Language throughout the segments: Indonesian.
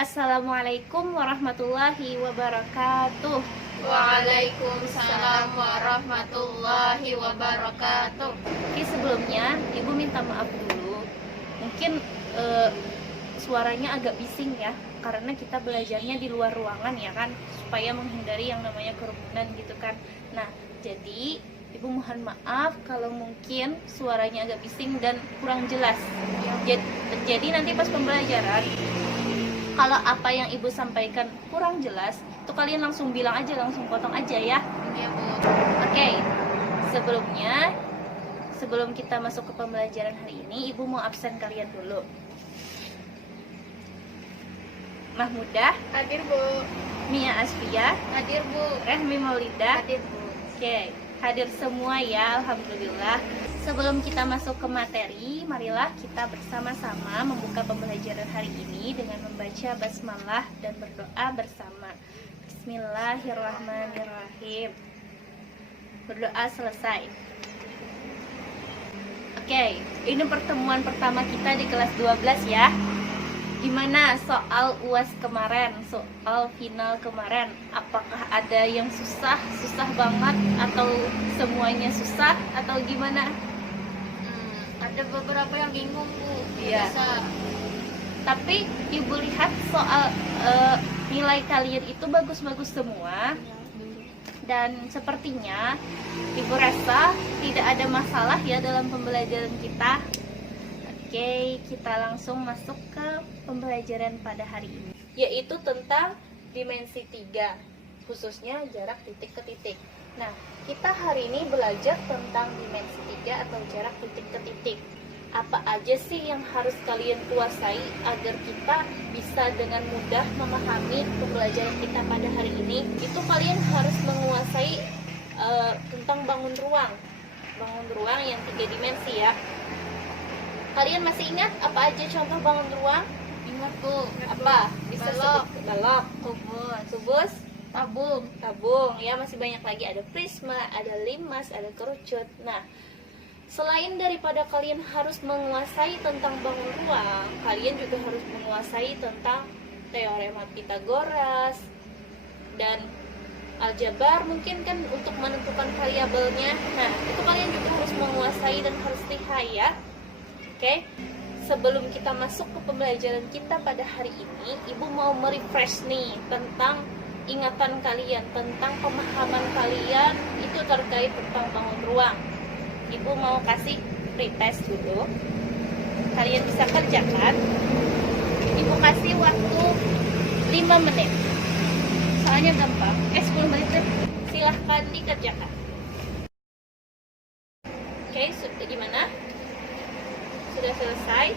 Assalamualaikum warahmatullahi wabarakatuh. Waalaikumsalam warahmatullahi wabarakatuh. Oke, sebelumnya Ibu minta maaf dulu. Mungkin suaranya agak bising ya, karena kita belajarnya di luar ruangan ya kan, supaya menghindari yang namanya kerumunan gitu kan. Nah, jadi Ibu mohon maaf kalau mungkin suaranya agak bising dan kurang jelas. Jadi nanti pas pembelajaran, kalau apa yang Ibu sampaikan kurang jelas, itu kalian langsung bilang aja, langsung potong aja ya. Iya, Bu. Oke, sebelum kita masuk ke pembelajaran hari ini, Ibu mau absen kalian dulu. Mahmudah, Hadir, Bu. Mia Asfia, Hadir, Bu. Rehmi Maulida. Hadir, Bu. Oke, hadir semua ya, alhamdulillah. Sebelum kita masuk ke materi, marilah kita bersama-sama membuka pembelajaran hari ini dengan membaca basmalah dan berdoa bersama. Bismillahirrahmanirrahim. Berdoa selesai. Oke, ini pertemuan pertama kita di kelas 12 ya. Gimana soal UAS kemarin, soal final kemarin? Apakah ada yang susah banget, atau semuanya susah, atau gimana? Ada beberapa yang bingung, Bu. Iya. Biasa. Tapi Ibu lihat soal nilai kalian itu bagus-bagus semua, dan sepertinya Ibu rasa tidak ada masalah ya dalam pembelajaran kita. Oke, kita langsung masuk ke pembelajaran pada hari ini, yaitu tentang dimensi 3, khususnya jarak titik ke titik. Nah, kita hari ini belajar tentang dimensi 3 atau jarak titik ke titik. Apa aja sih yang harus kalian kuasai agar kita bisa dengan mudah memahami pembelajaran kita pada hari ini? Itu kalian harus menguasai tentang bangun ruang yang 3 dimensi ya. Kalian masih ingat apa aja contoh bangun ruang? Ingat, Bu. Apa? Bisa Balok. sebut balok, kubus, tabung ya, masih banyak lagi, ada prisma, ada limas, ada kerucut. Nah, selain daripada kalian harus menguasai tentang bangun ruang, kalian juga harus menguasai tentang teorema Pythagoras dan aljabar mungkin kan untuk menentukan variabelnya. Nah, itu kalian juga harus menguasai dan harus lihai ya. Oke, sebelum kita masuk ke pembelajaran kita pada hari ini, Ibu mau merefresh nih tentang ingatan kalian, tentang pemahaman kalian itu terkait tentang bangun ruang. Ibu mau kasih pretest dulu. Kalian bisa kerjakan. Ibu kasih waktu 5 menit. Soalnya gampang. 10 menit. Silahkan dikerjakan. Oke, sudah gimana? Sudah selesai?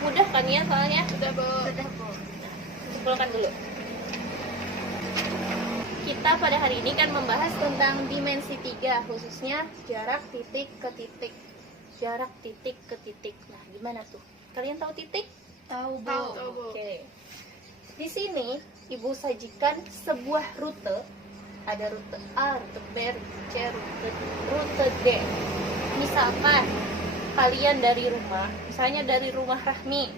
Mudah kan ya soalnya? Sudah, Bu. Simpulkan dulu. Kita pada hari ini kan membahas tentang dimensi 3, khususnya jarak titik ke titik. Jarak titik ke titik. Nah, gimana tuh? Kalian tahu titik? Tahu, Bu. Tahu, Bu. Oke. Di sini Ibu sajikan sebuah rute. Ada rute A, rute B, rute C, rute D. Misalkan kalian dari rumah, misalnya dari rumah Rahmi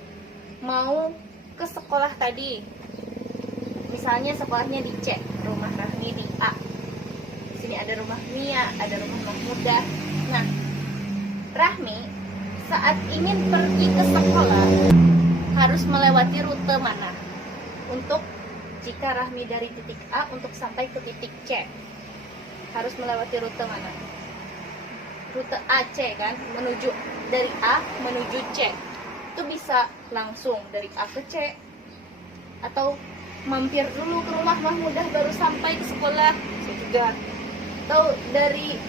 mau ke sekolah tadi, misalnya sekolahnya di C, rumah Rahmi di A. Di sini ada rumah Mia, ada rumah Mahmudah. Nah, Rahmi saat ingin pergi ke sekolah harus melewati rute mana? Untuk jika Rahmi dari titik A untuk sampai ke titik C, harus melewati rute mana? Rute AC kan, menuju dari A menuju C. Itu bisa langsung dari A ke C, atau mampir dulu ke rumah Mahmudah baru sampai ke sekolah, bisa juga. Atau dari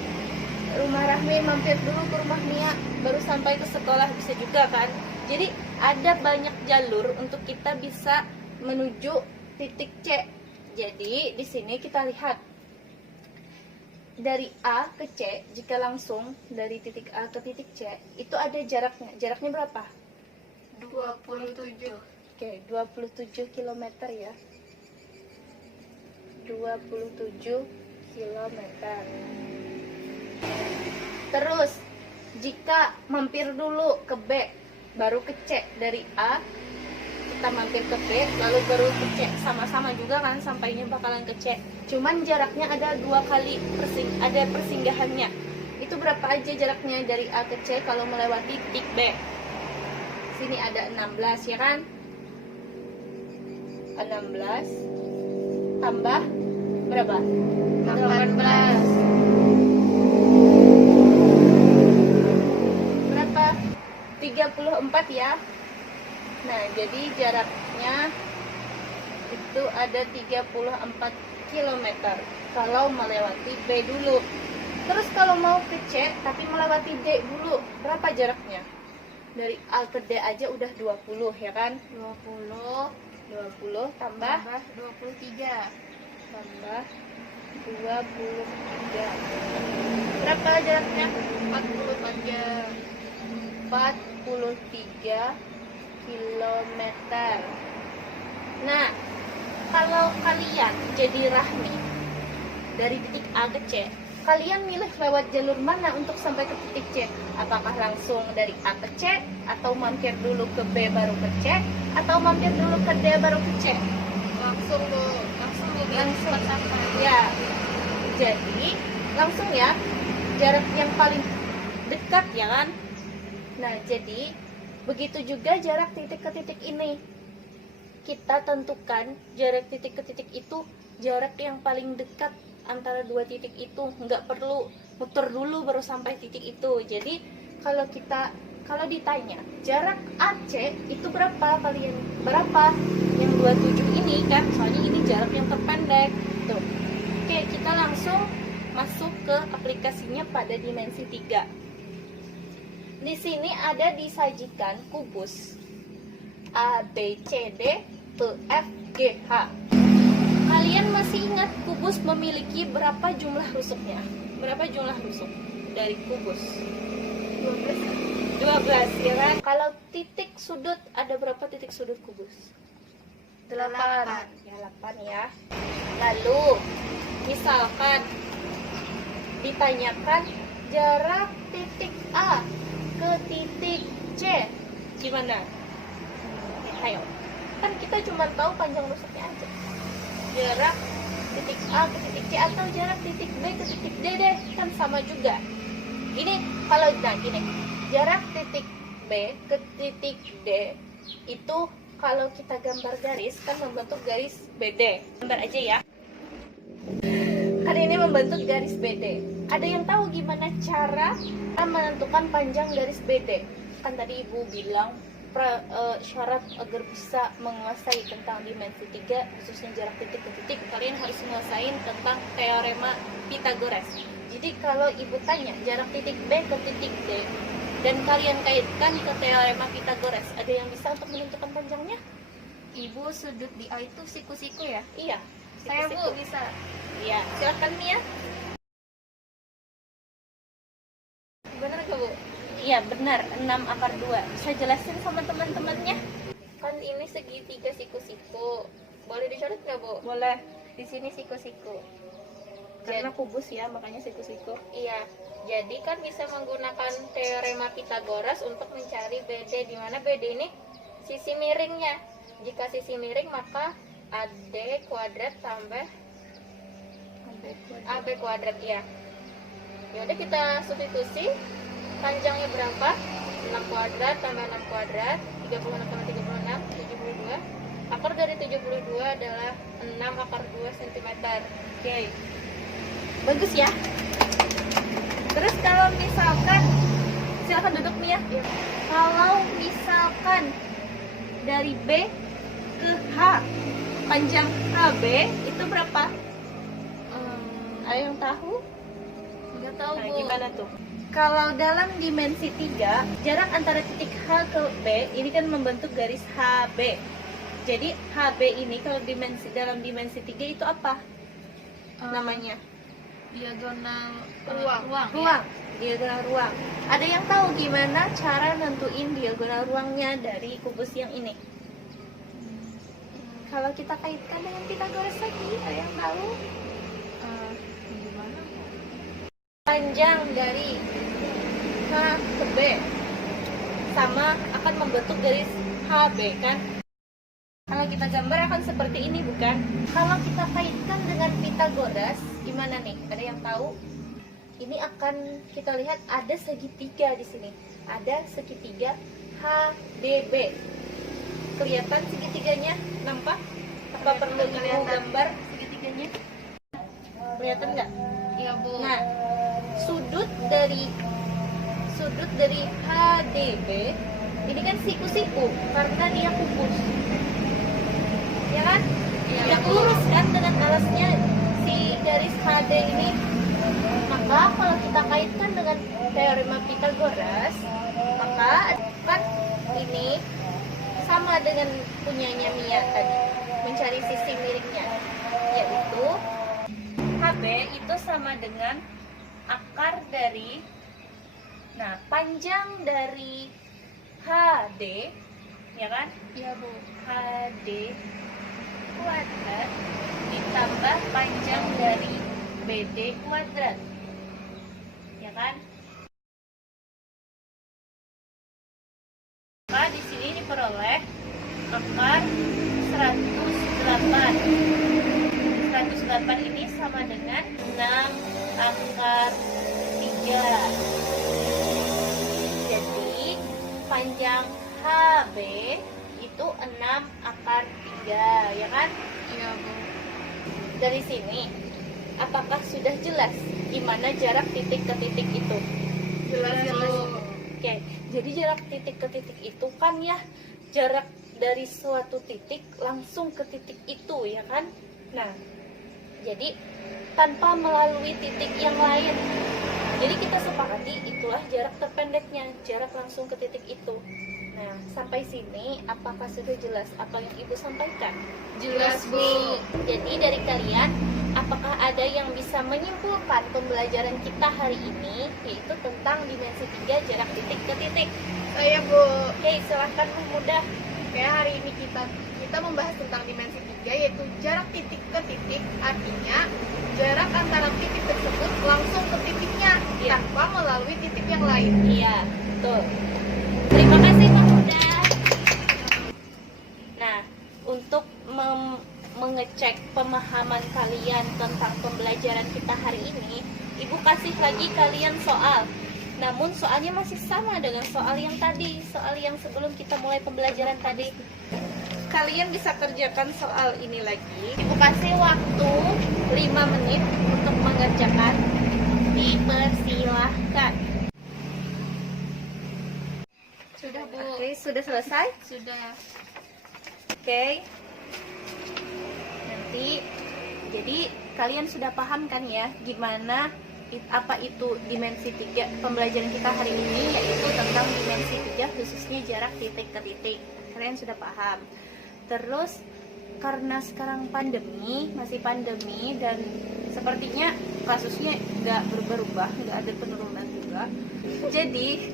rumah Rahmi mampir dulu ke rumah Mia baru sampai ke sekolah, bisa juga kan. Jadi ada banyak jalur untuk kita bisa menuju titik C. Jadi di sini kita lihat dari A ke C, jika langsung dari titik A ke titik C, itu ada jaraknya. Jaraknya berapa? 27. Oke, 27 km ya. 27 km. Terus, jika mampir dulu ke B, baru ke C, dari A kita mampir ke B lalu baru ke C, sama-sama juga kan sampainya bakalan ke C, cuman jaraknya ada 2 kali ada persinggahannya. Itu berapa aja jaraknya dari A ke C kalau melewati titik B? Sini ada 16 ya kan, 16 tambah berapa? 18. Berapa? 34 ya. Nah, jadi jaraknya itu ada 34 km kalau melewati B dulu. Terus kalau mau ke C tapi melewati D dulu, berapa jaraknya? Dari A ke D aja udah 20 ya kan? 20 tambah 23. tambah 23. Berapa jaraknya? 44 jam. 43 kilometer. Nah, kalau kalian jadi Rahmi dari titik A ke C, kalian milih lewat jalur mana untuk sampai ke titik C? Apakah langsung dari A ke C, atau mampir dulu ke B baru ke C, atau mampir dulu ke D baru ke C? Langsung Bu. Biar Langsung. cepat sampai. Ya, jadi langsung ya, jarak yang paling dekat ya kan? Nah, jadi begitu juga jarak titik ke titik ini. Kita tentukan jarak titik ke titik itu jarak yang paling dekat antara dua titik itu, nggak perlu muter dulu baru sampai titik itu. Jadi kalau ditanya jarak AC itu berapa, kalian berapa? Yang 27 ini kan, soalnya ini jarak yang terpendek tuh. Oke, kita langsung masuk ke aplikasinya pada dimensi 3. Di sini ada disajikan kubus A, B, C, D, E, F, G, H. Kalian masih ingat kubus memiliki berapa jumlah rusuknya? Berapa jumlah rusuk dari kubus? 12 ya kan? Kalau titik sudut, ada berapa titik sudut kubus? 8. Ya, 8 ya. Lalu misalkan ditanyakan jarak titik A ke titik C, gimana? Ayo, kan kita cuma tahu panjang rusuknya aja. Jarak titik A ke titik C atau jarak titik B ke titik D deh, kan sama juga. Gini, gini, jarak titik B ke titik D itu kalau kita gambar garis kan membentuk garis BD. Gambar aja ya. Hari ini membentuk garis BD. Ada yang tahu gimana cara menentukan panjang garis BD? Kan tadi Ibu bilang syarat agar bisa menguasai tentang dimensi 3, khususnya jarak titik ke titik, kalian harus menguasai tentang teorema Pythagoras. Jadi kalau Ibu tanya jarak titik B ke titik D dan kalian kaitkan ke teorema Pythagoras, ada yang bisa untuk menentukan panjangnya? Ibu, sudut di A itu siku-siku ya? Iya. Saya siku-siku. Bu bisa. Iya, silakan Mia. Bener gak Bu? Iya benar, 6/2. Bisa jelasin sama teman-temannya? Kan ini segitiga siku-siku. Boleh dicoret nggak Bu? Boleh. Di sini siku-siku. Karena kubus ya, makanya siku-siku. Iya. Jadi kan bisa menggunakan teorema Pythagoras untuk mencari BD, di mana BD ini sisi miringnya. Jika sisi miring maka AD kuadrat tambah AB kuadrat ya. Yaudah kita substitusi. Panjangnya berapa? 6 kuadrat tambah 6 kuadrat 36 tambah 36 72. Akar dari 72 adalah 6/2 cm. Oke. Bagus ya. Terus kalau misalkan, silakan duduk nih ya. Ya. Kalau misalkan dari B ke H, panjang HB itu berapa? Ada yang tahu? Nggak tahu Nah, Bu. gimana tuh? Kalau dalam dimensi 3, jarak antara titik H ke B ini kan membentuk garis HB. Jadi HB ini kalau dalam dimensi 3 itu apa namanya? Diagonal Ruang. ya? Diagonal ruang. Ada yang tahu gimana cara nentuin diagonal ruangnya dari kubus yang ini? Kalau kita kaitkan dengan Pythagoras lagi, ada yang tahu? Gimana? Panjang dari H ke B sama akan membentuk garis HB kan? Kalau kita gambar akan seperti ini, bukan? Kalau kita kaitkan dengan Pythagoras, gimana nih? Ada yang tahu? Ini akan kita lihat ada segitiga di sini. Ada segitiga HBB. Kelihatan segitiganya? Nampak? Apa perlu ibu gambar segitiganya? Kelihatan nggak? Iya, Bu. Nah, sudut dari HDB ini kan siku-siku karena dia kubus, ya kan? Iya, Yang Bu. lurus kan dengan alasnya si garis HD ini. Maka kalau kita kaitkan dengan teorema Pythagoras, maka kan ini sama dengan punyanya Mia tadi, mencari sisi miringnya, yaitu HB itu sama dengan akar dari, nah, panjang dari HD, ya kan? Iya, Bu. HD kuadrat ditambah panjang dari BD kuadrat, ya kan? Maka di sini diperoleh akar 108. 108 ini sama dengan 6 akar 3. Jadi panjang HB itu 6 akar 3, ya kan? Iya, Bu. Dari sini, apakah sudah jelas gimana jarak titik ke titik itu? Jelas, Bu. Oke, jadi jarak titik ke titik itu kan ya jarak dari suatu titik langsung ke titik itu, ya kan? Nah, jadi tanpa melalui titik yang lain. Jadi kita sepakati itulah jarak terpendeknya, jarak langsung ke titik itu. Nah, sampai sini apakah sudah jelas apa yang Ibu sampaikan? Jelas, Bu. Jadi dari kalian, apakah ada yang bisa menyimpulkan pembelajaran kita hari ini, yaitu tentang dimensi 3 jarak titik ke titik? Saya, Bu. Oke, silahkan Bu Mudah. Kayak hari ini kita membahas tentang dimensi 3, yaitu jarak titik ke titik, artinya jarak antara titik tersebut langsung ke titiknya, Iya. tanpa melalui titik yang lain. Iya, betul. Terima kasih Pak Mudah. Nah, untuk mengecek pemahaman kalian tentang pembelajaran kita hari ini, Ibu kasih lagi kalian soal. Namun soalnya masih sama dengan soal yang tadi, soal yang sebelum kita mulai pembelajaran tadi. Kalian bisa kerjakan soal ini lagi. Ibu kasih waktu 5 menit untuk mengerjakan. Dipersilahkan. Sudah, Bu. Oke, sudah selesai? Sudah. Oke. Nanti jadi kalian sudah paham kan ya gimana apa itu dimensi 3 pembelajaran kita hari ini, yaitu tentang dimensi 3 khususnya jarak titik ke titik. Kalian sudah paham. Terus karena sekarang masih pandemi dan sepertinya kasusnya nggak berubah, nggak ada penurunan juga. Jadi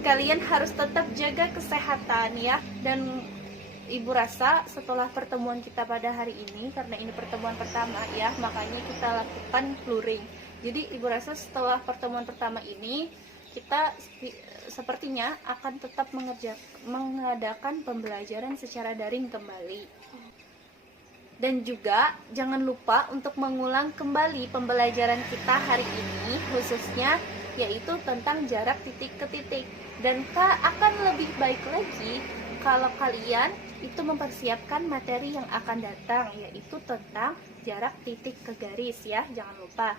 kalian harus tetap jaga kesehatan ya. Dan Ibu rasa setelah pertemuan kita pada hari ini, karena ini pertemuan pertama ya, makanya kita lakukan luring. Jadi Ibu rasa setelah pertemuan pertama ini, kita sepertinya akan tetap mengadakan pembelajaran secara daring kembali. Dan juga jangan lupa untuk mengulang kembali pembelajaran kita hari ini, khususnya yaitu tentang jarak titik ke titik. Dan akan lebih baik lagi kalau kalian itu mempersiapkan materi yang akan datang, yaitu tentang jarak titik ke garis ya, jangan lupa.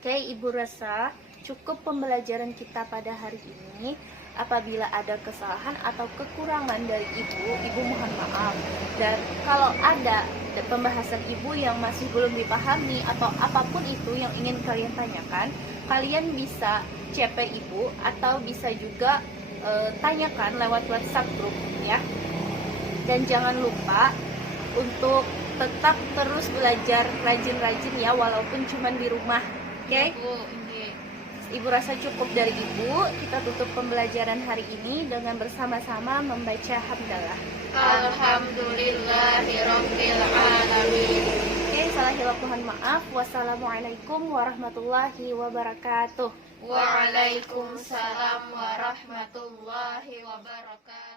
Oke, Ibu rasa cukup pembelajaran kita pada hari ini. Apabila ada kesalahan atau kekurangan dari Ibu mohon maaf. Dan kalau ada pembahasan Ibu yang masih belum dipahami atau apapun itu yang ingin kalian tanyakan, kalian bisa CP Ibu atau bisa juga tanyakan lewat WhatsApp grup ya. Dan jangan lupa untuk tetap terus belajar rajin-rajin ya, walaupun cuma di rumah. Oke? Ibu rasa cukup dari Ibu. Kita tutup pembelajaran hari ini dengan bersama-sama membaca hamdalah. Alhamdulillahirabbil alamin. Oke, salah hilaf mohon maaf. Wassalamualaikum warahmatullahi wabarakatuh. Waalaikumsalam warahmatullahi wabarakatuh.